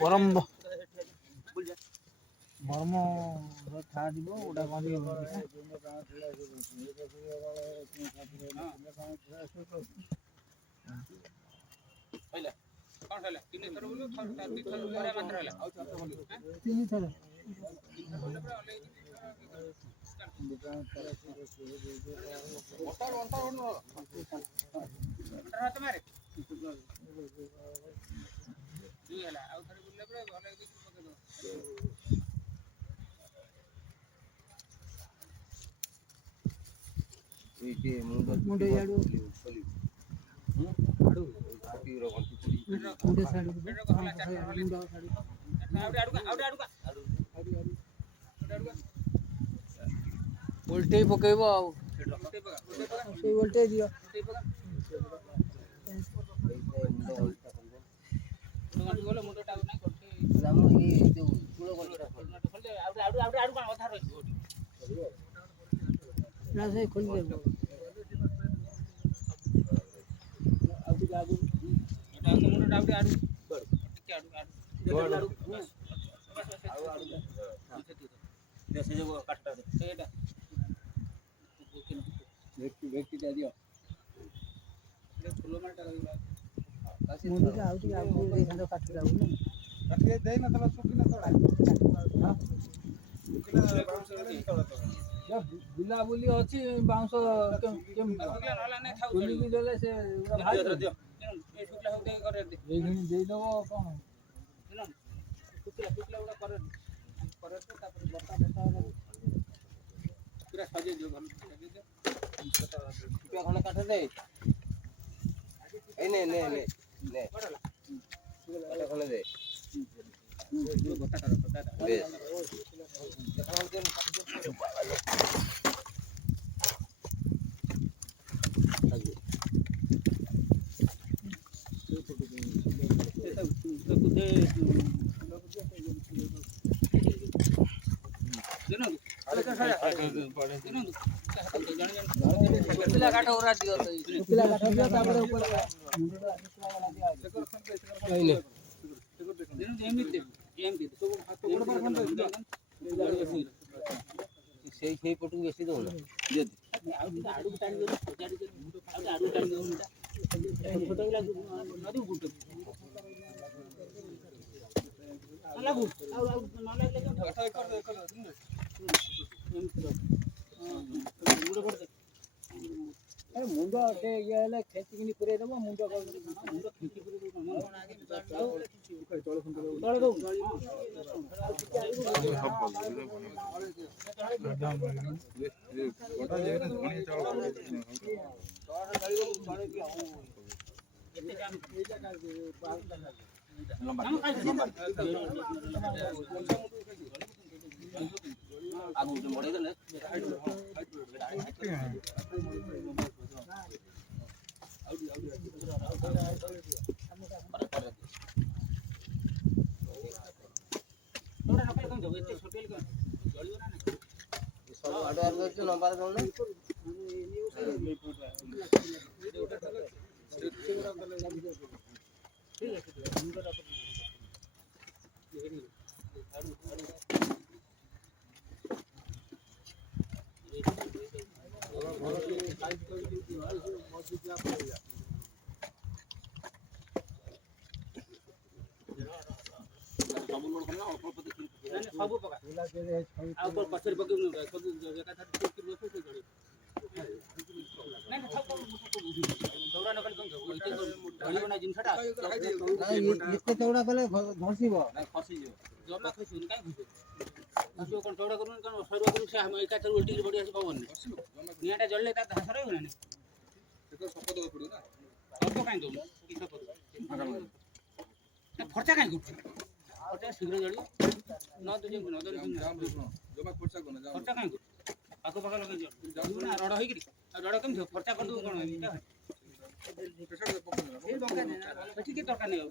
परम बर्म छा जीव गोटा मुंडे उल्टे पकेब उल्टे दियो बुलाबुली अच्छी बाउंस पटू बेसी दौन मुंड खेची पूरे दब मुंड नंबर सब पचर पक चौड़ा कले घसीब चौड़ा कर सर उल्टी बढ़िया पवन निआटा जल्ले धास रही कहीं फर्चा कहीं फर्चा शीघ्र जड़ी फर्चा कहीं पाख पाख लगे रड़ हो रड़ कम फर्चा कर कौन दरकार नहीं